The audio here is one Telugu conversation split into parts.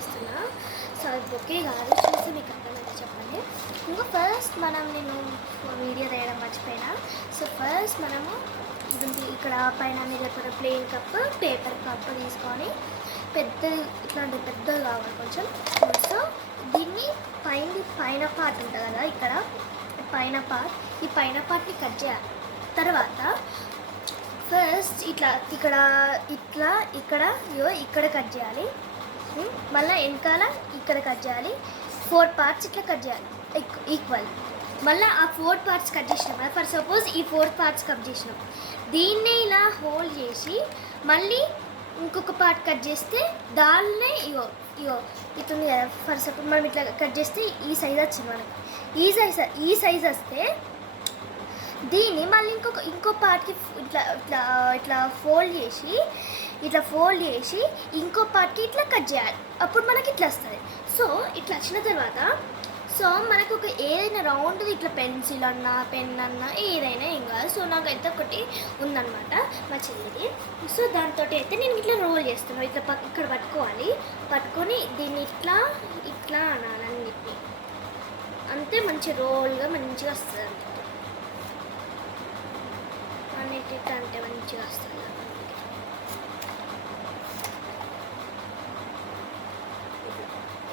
చేస్తున్నా. సో అది బొకే కాదు, చూసి మీకు అర్థమైతే చెప్పండి. ఇంకా ఫస్ట్ నేను వీడియో తీయడం మర్చిపోయినా. సో ఫస్ట్ మనము ఇక్కడ పైన మీద ప్లెయిన్ కప్, పేపర్ కప్ తీసుకొని పెద్దది ఇట్లాంటి పెద్దది కావాలి కొంచెం. సో దీన్ని పైన పార్ట్ ఉంటుంది కదా, ఇక్కడ పైన పార్ట్, ఈ పైన పార్ట్ని కట్ చేయాలి. తర్వాత ఫస్ట్ ఇక్కడ కట్ చేయాలి. మళ్ళీ వెనకాల ఇక్కడ కట్ చేయాలి. 4 పార్ట్స్ ఇట్లా కట్ చేయాలి ఈక్వల్. మళ్ళీ ఆ 4 పార్ట్స్ కట్ చేసినాం కదా, ఫర్ సపోజ్ ఈ 4 పార్ట్స్ కట్ చేసినాం, దీన్నే ఇలా హోల్డ్ చేసి మళ్ళీ ఇంకొక పార్ట్ కట్ చేస్తే దాన్నే ఇగో ఇట్లుంది కదా. ఫర్ సపోజ్ మనం ఇట్లా కట్ చేస్తే ఈ సైజ్ వచ్చింది మనకి. ఈ సైజ్ వస్తే దీన్ని మళ్ళీ ఇంకో పార్ట్కి ఇట్లా ఫోల్డ్ చేసి ఇంకో పార్ట్కి ఇట్లా కట్ చేయాలి. అప్పుడు మనకి ఇట్లా వస్తుంది. సో ఇట్లా వచ్చిన తర్వాత మనకు ఏదైనా రౌండ్ది ఇట్లా పెన్సిల్ అన్నా పెన్ అన్నా ఏదైనా ఏం కాదు. సో నాకైతే ఒకటి ఉందన్నమాట మా చెల్లిది. సో దాంతో అయితే నేను ఇట్లా రోల్ చేస్తున్నాను. ఇట్లా ఇక్కడ పట్టుకొని దీన్ని ఇట్లా అనాలన్నిటిని, అంతే మంచి రోల్గా మంచిగా వస్తుంది అన్నిటికంటే అంటే మంచిగా వస్తుంది.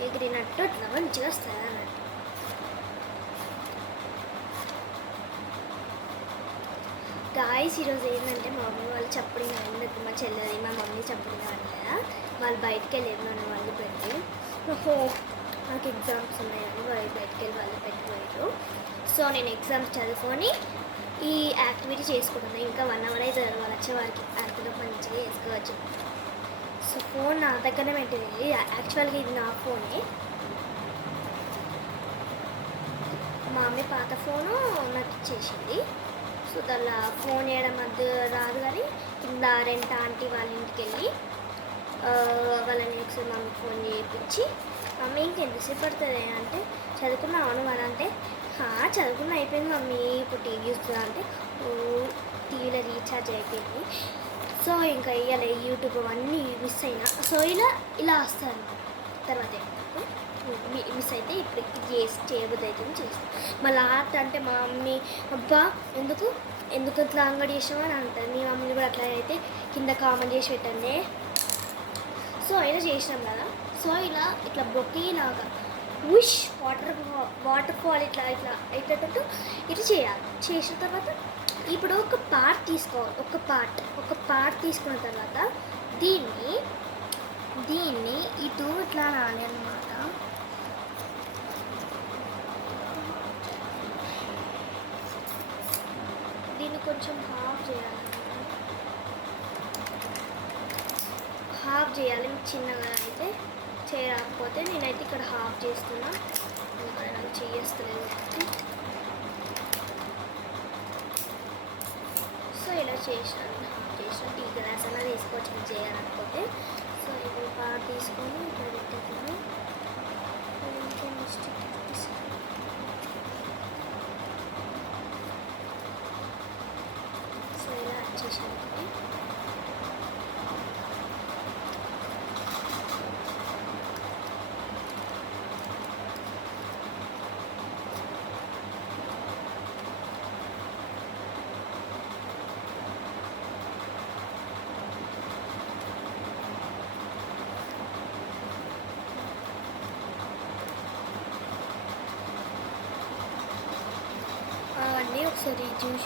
ఎగిరినట్టు అట్లా మంచిగా వస్తుంది అన్నట్టు. గాయస్ ఈరోజు ఏంటంటే మా మమ్మీ వాళ్ళు చప్పుడు ఎందుకు మా చెల్లెది మా మమ్మీ చప్పుడు కదా, వాళ్ళు బయటికి వెళ్ళేది మన వాళ్ళు పెట్టి నాకు ఎగ్జామ్స్ ఉన్నాయని వాళ్ళు బయటికి వెళ్ళి వాళ్ళు పెట్టిపోయారు. సో నేను ఎగ్జామ్స్ చదువుకొని ఈ యాక్టివిటీ చేసుకుంటున్నాను. ఇంకా 1 అవర్ అయితే వాళ్ళు వచ్చే వారికి యాక్టివిటీ మంచిగా చేసుకోవచ్చు. సో ఫోన్ నా దగ్గరనే పెట్టింది. యాక్చువల్గా ఇది నా ఫోనే. మా మమ్మీ పాత ఫోను నాకు ఇచ్చేసింది. సో దానిలో ఫోన్ చేయడం మధ్య రాదు, కానీ కింద రెంట్ ఆంటీ వాళ్ళ ఇంటికి వెళ్ళి వాళ్ళని ఒకసారి మమ్మీ ఫోన్ చేయించి, మమ్మీ ఇంకెంతసేపు పడుతుంది అంటే చదువుకున్నాను అని అంటే, చదువుకున్న అయిపోయింది మమ్మీ, ఇప్పుడు టీవీ చూస్తున్నా అంటే టీవీలో రీఛార్జ్ అయిపోయింది. సో ఇంకా ఇవాళ యూట్యూబ్ అవన్నీ మిస్ అయినా. సో ఇలా వస్తాను. తర్వాత మిస్ అయితే ఇప్పుడు చేయబుద్ధి అయితే చేస్తాను. మళ్ళీ ఆర్ట్ అంటే మా మమ్మీ అబ్బా ఎందుకు ఇట్లా అంగడి చేసామో అని అంటారు. మీ మమ్మీని కూడా అట్లా అయితే కింద కామెంట్ చేసి పెట్టండి. సో ఇలా చేసినాం కదా. సో ఇట్లా బొకేలాగా విష్ వాటర్ ఫాల్ ఇట్లా అయ్యేటట్టు ఇట్లా చేయాలి. చేసిన తర్వాత ఇప్పుడు ఒక పార్ట్ తీసుకోవాలి. ఒక పార్ట్ తీసుకున్న తర్వాత దీన్ని ఇటు ఇట్లా రాలి అన్నమాట. దీన్ని కొంచెం హాఫ్ చేయాలి. చిన్నగా అయితే చేయకపోతే నేనైతే ఇక్కడ హాఫ్ చేస్తున్నా, నాకు చేస్తలేదు. సో ఇలా చేసినాను. టీ గ్లాస్ అలా తీసుకోవచ్చు మీరు చేయాలనుకోతే. సో ఇప్పుడు పార్ట్ తీసుకొని ఇక్కడ పెట్టుకుని సో ఇలా వచ్చేసాను. అవన్నీ ఒకసారి చూసి